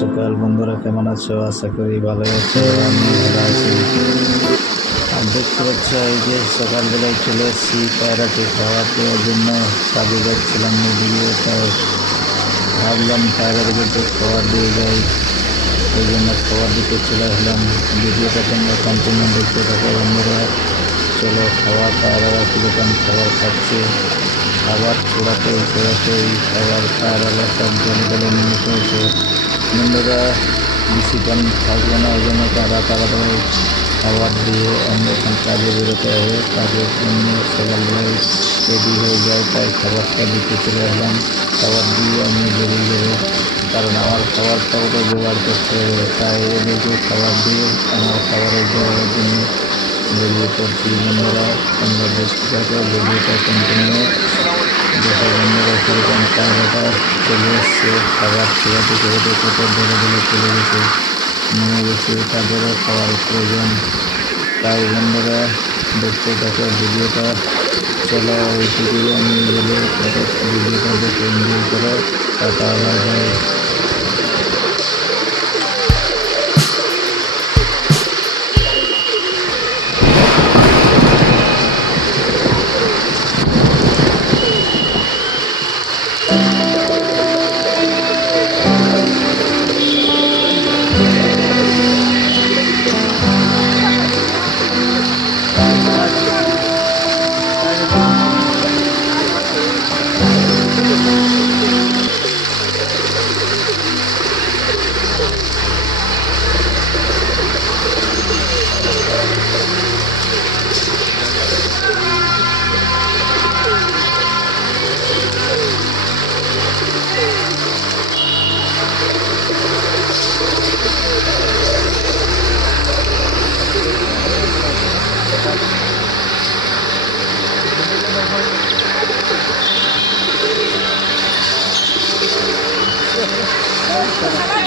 সকাল বন্ধুরা, কেমন আছো? আশা করি ভালো আছো। আমি ভালো আছি। আর দেখতে পাচ্ছ, এই যে সকালবেলায় চলে এসেছি পায়রাকে খাবার দেওয়ার জন্য। কাজে যাচ্ছিলাম ওইদিকে, তাই ভাবলাম পায়রাদেরকে একটু খাবার দিয়ে যাই, ওই জন্য খাবার দিতে চলে আসলাম। ভিডিওটা তোমরা কন্টিনিউ দেখতে থাকো বন্ধুরা। চলো, পায়রারা কীরকম খাবার খাচ্ছে। খাবার ছড়াতেই খাবার পায়রারা সব জলে নিয়ে পড়েছে। বন্ধুরা, বেশিক্ষণ থাকবো না, ওই জন্য তাড়াতাড়ি খাবার দিয়ে আমি এখন কাজে বেরোতে হবে। কাজের জন্য সকালবেলায় রেডি হয়ে যায়, তাই খাবারটা দিতে চলে আসলাম। খাবার দিয়ে আমি বেরিয়ে যাবো, কারণ আমার খাবারটাও তো জোগাড় করতে হবে। তাই এদেরকে খাবার দিয়ে আমার খাবারের জোগাড়ের জন্য বেরিয়ে পড়ছি। বন্ধুরা, তোমরা দেখতে থাকো, ভিডিওটা কন্টিনিউ দেখো। বন্ধুরা, কীরকম পায়রাটা চলে এসছে খাবার ছেড়াতে ছেড়াতে, কত ধরে চলে গেছে, নিয়ে গেছে। তাদেরও খাবার প্রয়োজন। তাই বন্ধুরা, দেখতে থাকো ভিডিওটা। চলো, ওইটুকুই আমি বলে ভিডিওটা দেখে এনজয় করো। Tata, bye bye. Gracias.